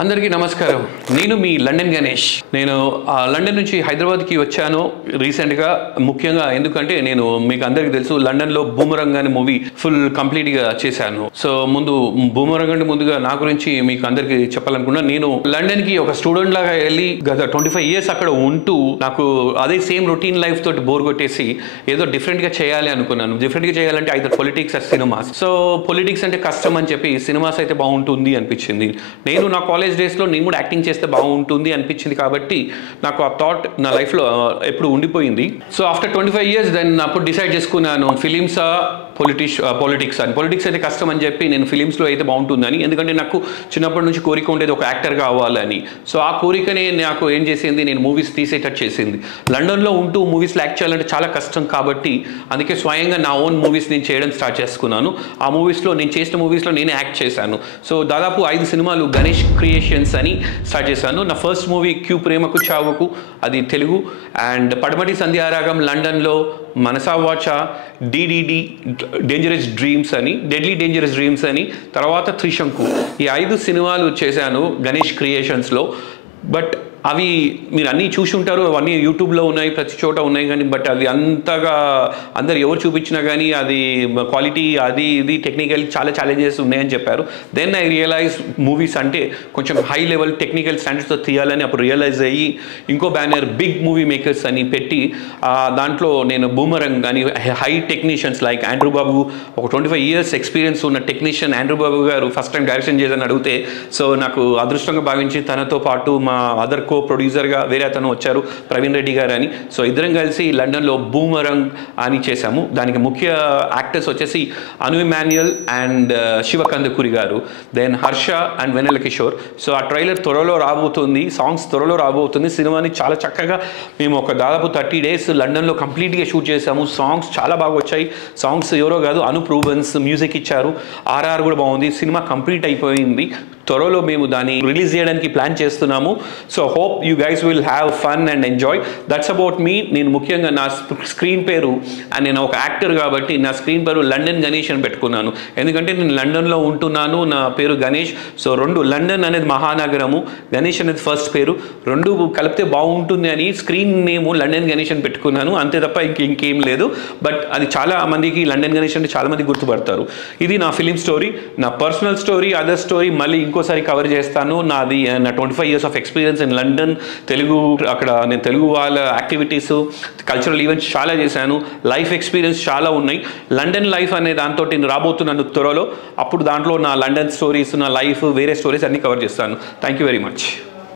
అందరికీ నమస్కారం. నేను మీ లండన్ గణేష్. నేను లండన్ నుంచి హైదరాబాద్కి వచ్చాను రీసెంట్గా. ముఖ్యంగా ఎందుకంటే నేను మీకు అందరికీ తెలుసు లండన్లో బూమరంగ్ అనే మూవీ ఫుల్ కంప్లీట్గా చేశాను. సో ముందు బూమరంగ్ అంటే ముందుగా నా గురించి మీకు అందరికీ చెప్పాలనుకున్నా. నేను లండన్కి ఒక స్టూడెంట్ లాగా వెళ్ళి గత 25 years అక్కడ ఉంటూ నాకు అదే సేమ్ రొటీన్ లైఫ్ తోటి బోర్ కొట్టేసి ఏదో డిఫరెంట్గా చేయాలి అనుకున్నాను. డిఫరెంట్గా చేయాలంటే అయితే politics or cinemas. So politics అంటే కష్టం అని చెప్పి సినిమాస్ అయితే బాగుంటుంది అనిపించింది. నేను నా కాలేజ్ డేస్లో నేను కూడా యాక్టింగ్ చేస్తే బాగుంటుంది అనిపించింది కాబట్టి నాకు ఆ థాట్ నా లైఫ్లో ఎప్పుడు ఉండిపోయింది. సో ఆఫ్టర్ 25 years దెన్ అప్పుడు డిసైడ్ చేసుకున్నాను ఫిలిమ్సా పొలిటిక్స్ అని. పొలిటిక్స్ అయితే కష్టం అని చెప్పి నేను ఫిలిమ్స్లో అయితే బాగుంటుందని, ఎందుకంటే నాకు చిన్నప్పటి నుంచి కోరిక ఉండేది ఒక యాక్టర్ కావాలని. సో ఆ కోరికనే నాకు ఏం చేసింది, నేను మూవీస్ తీసేటట్టు చేసింది. లండన్లో ఉంటూ మూవీస్లో యాక్ట్ చేయాలంటే చాలా కష్టం కాబట్టి అందుకే స్వయంగా నా ఓన్ మూవీస్ నేను చేయడం స్టార్ట్ చేసుకున్నాను. ఆ మూవీస్లో నేను చేసిన మూవీస్లో నేనే యాక్ట్ చేశాను. సో దాదాపు 5 సినిమాలు గణేష్ క్రియేషన్స్ అని స్టార్ట్ చేశాను. నా ఫస్ట్ మూవీ క్యూ ప్రేమకు చావుకు, అది తెలుగు. అండ్ పడమటి సంధ్యారాగం లండన్లో, మనసా వాచా, డిడిడి డేంజరస్ డ్రీమ్స్ అని, డెడ్లీ డేంజరస్ డ్రీమ్స్ అని, తర్వాత త్రిశంకు. ఈ 5 సినిమాలు చేశాను గణేష్ క్రియేషన్స్లో. బట్ అవి మీరు అన్నీ చూసి ఉంటారు, అవన్నీ యూట్యూబ్లో ఉన్నాయి, ప్రతి చోట ఉన్నాయి. కానీ బట్ అవి అంతగా అందరు ఎవరు చూపించినా కానీ అది క్వాలిటీ అది ఇది టెక్నికల్ చాలా ఛాలెంజెస్ ఉన్నాయని చెప్పారు. దెన్ ఐ రియలైజ్ మూవీస్ అంటే కొంచెం హై లెవెల్ టెక్నికల్ స్టాండర్డ్స్తో తీయాలని అప్పుడు రియలైజ్ అయ్యి ఇంకో బ్యానర్ బిగ్ మూవీ మేకర్స్ అని పెట్టి దాంట్లో నేను బూమరంగ్ అని హై టెక్నీషియన్స్ లైక్ ఆండ్రూ బాబు, ఒక 25 years ఎక్స్పీరియన్స్ ఉన్న టెక్నీషియన్ ఆండ్రూ బాబు గారు ఫస్ట్ టైం డైరెక్షన్ చేయాలని అడిగితే, సో నాకు అదృష్టంగా భావించి తనతో పాటు మా అదర్ ప్రొడ్యూసర్గా వేరే అతను వచ్చారు, ప్రవీణ్ రెడ్డి గారు అని. సో ఇద్దరం కలిసి లండన్లో బూమరంగ్ అని చేశాము. దానికి ముఖ్య యాక్టర్స్ వచ్చేసి అను Emmanuel and Shiva Kandukuri garu, then Harsha and Vennela Kishore. So ఆ ట్రైలర్ త్వరలో రాబోతుంది, సాంగ్స్ త్వరలో రాబోతుంది. సినిమాని చాలా చక్కగా మేము ఒక దాదాపు 30 days లండన్లో కంప్లీట్గా షూట్ చేశాము. సాంగ్స్ చాలా బాగా వచ్చాయి. సాంగ్స్ ఎవరో కాదు, అనూప్ రూబెన్స్ మ్యూజిక్ ఇచ్చారు. ఆర్ఆర్ కూడా బాగుంది. సినిమా కంప్లీట్ అయిపోయింది. త్వరలో మేము దాన్ని రిలీజ్ చేయడానికి ప్లాన్ చేస్తున్నాము. So hope you guys will have fun and enjoy. That's about me. నేను ముఖ్యంగా నా స్క్రీన్ పేరు, అండ్ నేను ఒక యాక్టర్ కాబట్టి నా స్క్రీన్ పేరు లండన్ గణేష్ అని పెట్టుకున్నాను. ఎందుకంటే నేను లండన్లో ఉంటున్నాను, నా పేరు గణేష్. సో రెండు, లండన్ అనేది మహానగరము, గణేష్ అనేది ఫస్ట్ పేరు, రెండు కలిపితే బాగుంటుంది అని స్క్రీన్ నేము లండన్ గణేష్ అని పెట్టుకున్నాను. అంతే తప్ప ఇంకేం లేదు. బట్ అది చాలా మందికి లండన్ గణేష్ అంటే చాలా మంది గుర్తుపడతారు. ఇది నా ఫిలిం స్టోరీ, నా పర్సనల్ స్టోరీ, అదర్ స్టోరీ మళ్ళీ ఇంకోసారి కవర్ చేస్తాను. నాది నా 25 years of experience in London. Telugu, అక్కడ నేను తెలుగు వాళ్ళ యాక్టివిటీస్, కల్చరల్ ఈవెంట్స్ చాలా చేశాను. లైఫ్ ఎక్స్పీరియన్స్ చాలా ఉన్నాయి. లండన్ లైఫ్ అనే దాంతో నేను రాబోతున్నాను త్వరలో. అప్పుడు దాంట్లో నా లండన్ స్టోరీస్, నా లైఫ్, వేరే స్టోరీస్ అన్నీ కవర్ చేస్తాను. Thank you very much.